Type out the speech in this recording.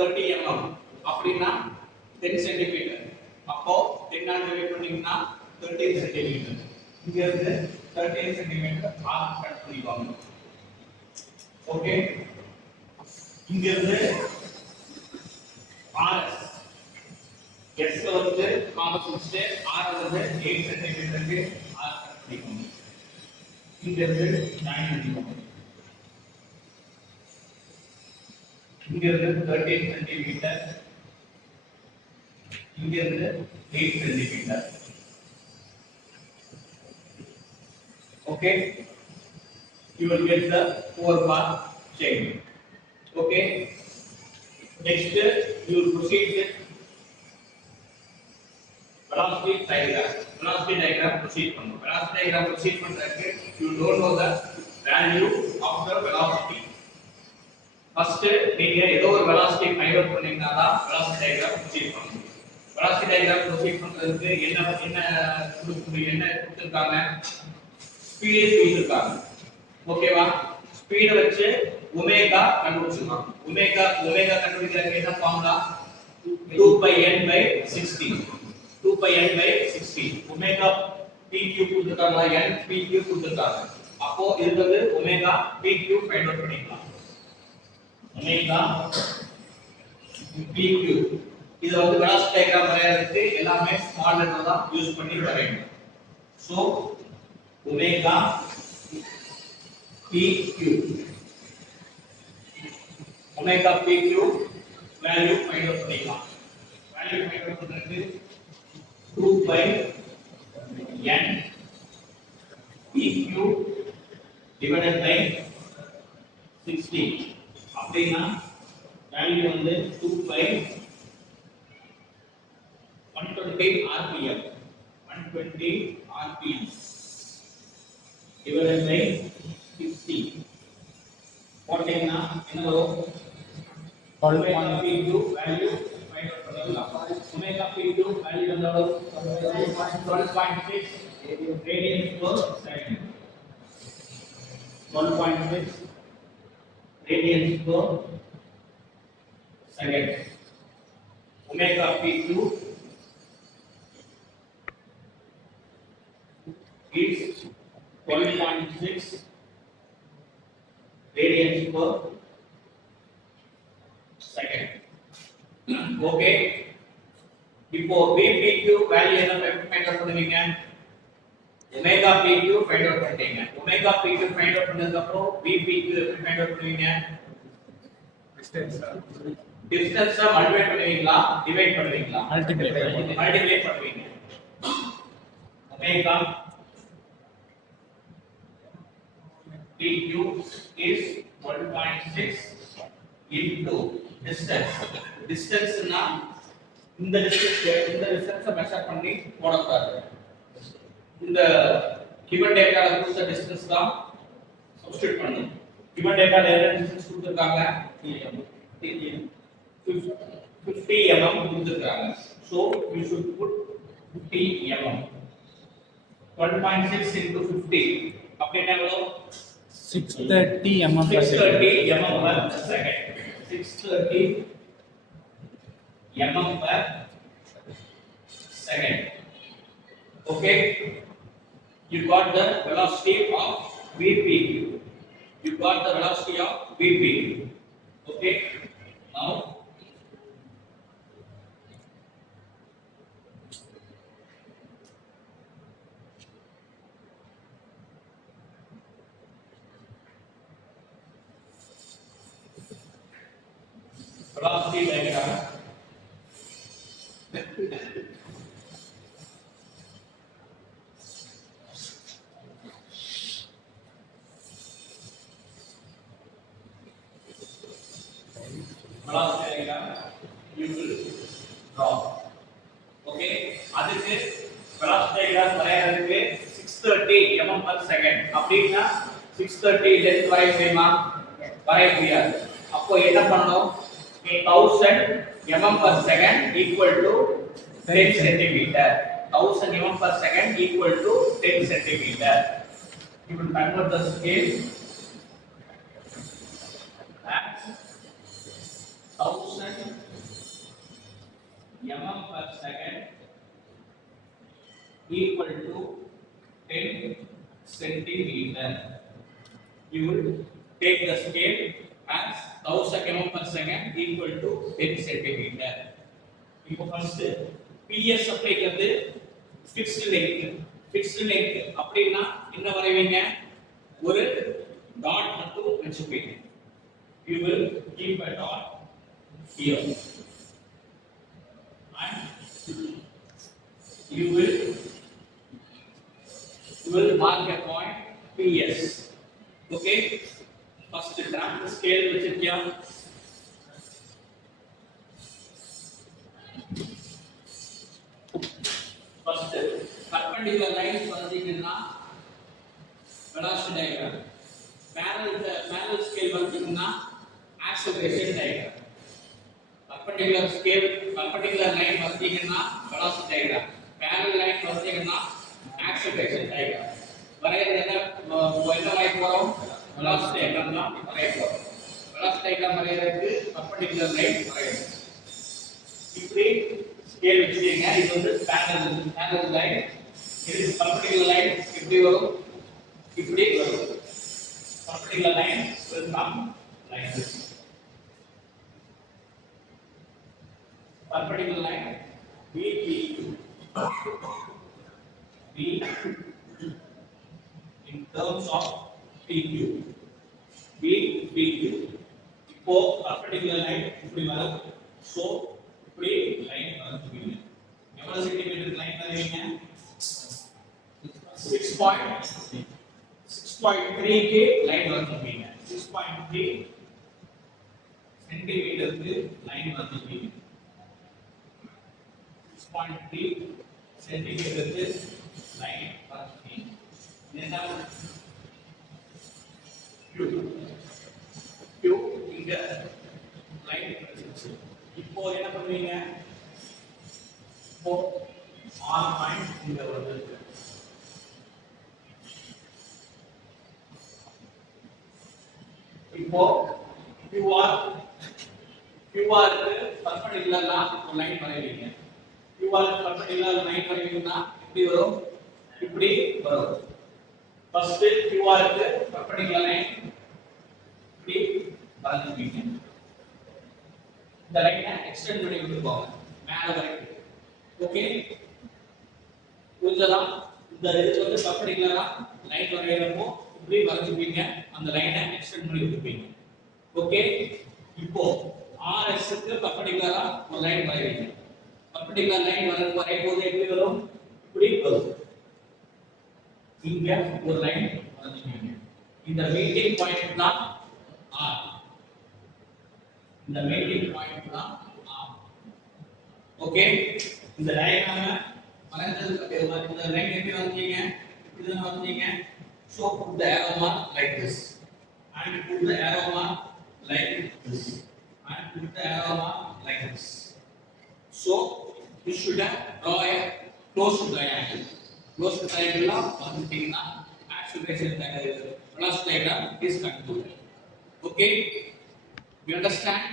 30 mm அப்படினா 10 cm. அப்போ 10 all divide பண்ணீங்கன்னா 13 cm. இங்க இருந்து 13 cm ஆர்க் கட் பண்ணிக்கோங்க. ஓகே, இங்க இருந்து RS S வந்து காமஸ் வச்சுட்டு R வந்து 8 cm க்கு ஆர்க் கட் பண்ணிக்கோங்க. இங்க இருந்து ஜாயின் பண்ணிக்கோங்க. இங்க இருந்து 13 cm, இங்க இருந்து 8 cm. Okay, you will get the 4-bar chain. Okay, next you will proceed with velocity diagram. Velocity diagram proceed பண்ணுங்க. Velocity diagram proceed பண்றதுக்கு you don't know the value of the velocity. First நீங்க ஏதோ ஒரு velocity find out பண்ணீங்கன்னா தான் velocity diagram proceed பண்ணணும். Velocity diagram proceed பண்றதுக்கு என்ன கொடுத்திருக்காங்க? ஸ்பீட் கொடுத்திருக்காங்க. ஓகேவா? ஸ்பீட் வச்சு ஒமேகா கண்டுபிடிச்சிடலாம். ஒமேகா கண்டுபிடிக்கிறதுக்கு என்ன formula? 2πn/60. 2πn/60. Omega pq கொடுத்திருக்காங்க, n pq கொடுத்திருக்காங்க. அப்போ இது வந்து ஒமேகா pq ஃபைண்ட் அவுட் பண்ணிக்கலாம். ஒமேகா pq இது வந்து velocity diagram வரையறதுக்கு எல்லாமே ஸ்மால் லெட்டர் தான் யூஸ் பண்ணி வரையணும். So omega pq value find out பண்ணிக்கலாம். வேல்யூ ஃபைண்ட் அவுட் பண்றதுக்கு 2πn pq divided by 60 அப்படினா வேல்யூ வந்து 2π 120 rpm divided by 60 போட்டீங்கன்னா என்ன வரும்? Omega pq value find out பண்ணிடலாம். ஒமேகா pq வேல்யூ என்ன வரும்? 12.6 radians per second. 12.6 radians per second. Omega pq is 12.6 radians per second. Okay, இப்போ vpq வேல்யூ என்ன ஃபைண்ட் அவுட் பண்ணுவீங்க? ஒமேகா pq ஃபைண்ட் அவுட் பண்ணிட்டீங்க. ஒமேகா pq ஃபைண்ட் அவுட் பண்ணதுக்கு அப்புறம் vpq எப்படி ஃபைண்ட் அவுட் பண்ணுவீங்க? டிஸ்டன்ஸ் மல்டிப்ளை பண்ணுவீங்களா, டிவைட் பண்ணுவீங்களா? மல்டிப்ளை பண்ணுவீங்க. Omega pq is 1.6 into distance. டிஸ்டன்ஸ்னா இந்த டிஸ்டன்ஸை மெஷர் பண்ணி போடக்கூடாது. இந்த given dataல கொடுத்த டிஸ்டன்ஸ் தான் சப்ஸ்டிட்யூட் பண்ணணும். given dataல என்ன டிஸ்டன்ஸ் கொடுத்திருக்காங்க? 50 mm கொடுத்திருக்காங்க. So you should put 50 mm. 1.6 into 50 அப்படினா எவ்வளவு? 630 mm per second. 630 mm per second. 630 mm per second. Okay, you got the velocity of vpq. You got the velocity of vpq. Okay, now velocity diagram. velocity diagram you will draw. Okay, அதுக்கு velocity diagram வரையறதுக்கு 630 mm per second அப்படினா 630 லென்த் வரைய முடியுமா? வரைய முடியாது. அப்போ என்ன பண்ணனும்? 1000 mm per second equal to 10 cm. 1000 mm per second equal to 10 cm. You will convert the scale as 1000 mm per second equal to 10 centimeter. You will take the scale as 1000 mm per second equal to 10 centimeter. இப்போ first PS அப்படிங்கிறது fixed length அப்படின்னா என்ன வரைவீங்க ஒரு டாட் மட்டும் வெச்சுப்பீங்க. You will keep a dot here and you will mark a point PS. Okay, first draft scale வெச்சிருக்கியா? First perpendicular lines வரைஞ்சீங்கன்னா velocity diagram, parallel scale வரைஞ்சீங்கன்னா acceleration diagram. perpendicular line வரைஞ்சீங்கன்னா velocity diagram, parallel line வரைஞ்சீங்கன்னா acceleration diagram. வரையறது என்ன வரைய போறோம்? velocity diagram தான் வரைய போறோம். velocity diagram வரையறதுக்கு perpendicular line வரையணும். இப்படி ஸ்கேல் வச்சிருக்கீங்க. இது வந்து parallel line, இது perpendicular line இப்படி வரும், இப்படி வரும். perpendicular line will come like this. perpendicular line BPQ. B in terms of PQ. BPQ. இப்போ perpendicular line இப்படி வரும். So இப்படி லைன் வரைஞ்சுவீங்க. எவ்வளவு சென்டிமீட்டர் லைன் வரைவீங்க? 6.3 க்கு லைன் வரைஞ்சுவீங்க. 6.3 சென்டிமீட்டருக்கு லைன் வரைஞ்சுவீங்க. 6.3 சென்டிமீட்டருக்கு லைன் வரைஞ்சுவீங்க. என்ன Q இங்க லைன் வரைஞ்சுச்சு. இப்போ என்ன பண்ணுவீங்க? இப்போ R பாயிண்ட் இங்க வருது. இப்போ QR க்கு பர்பெண்டிகுலரா ஒரு லைன் வரைவீங்க. QR க்கு பர்பெண்டிகுலர் லைன் வரைவீங்கன்னா இப்படி வரும், இப்படி வரும். ஃபர்ஸ்ட் QR க்கு பர்பெண்டிகுலர் லைன் இப்படி வரைவீங்க. இந்த லைனை எக்ஸ்டெண்ட் பண்ணி விட்டுருவாங்க மேல வரைக்கும். ஓகே, புரிஞ்சதா? இந்த இதுக்கு வந்து பர்பெண்டிகுலரா லைன் வரையறப்போ இப்படி வரைஞ்சுப்பீங்க, அந்த லைனை எக்ஸ்டெண்ட் பண்ணி விட்டுருப்பீங்க. ஓகே, இப்போ RS க்கு பர்பெண்டிகுலரா ஒரு லைன் வரைவீங்க. பர்பெண்டிகுலர் லைன் வரையும் போது எப்படி வரும்? இப்படி வரும். இங்க ஒரு லைன் வரைஞ்சுப்பீங்க. இந்த மீட்டிங் பாயிண்ட் தான் R. இந்த மீட்டிங் பாயிண்ட் தான் R. ஓகே, இந்த டயகிராம வரைஞ்சதுக்கு இந்த லைன் எப்படி வரைஞ்சீங்க? இப்படி தான் வரைஞ்சீங்க. So put the arrow mark like this and put the arrow mark like this and put the arrow mark like this. So you should have draw a closed triangle. Closed triangle la vanthina acceleration velocity diagram is concluded. Okay, you understand?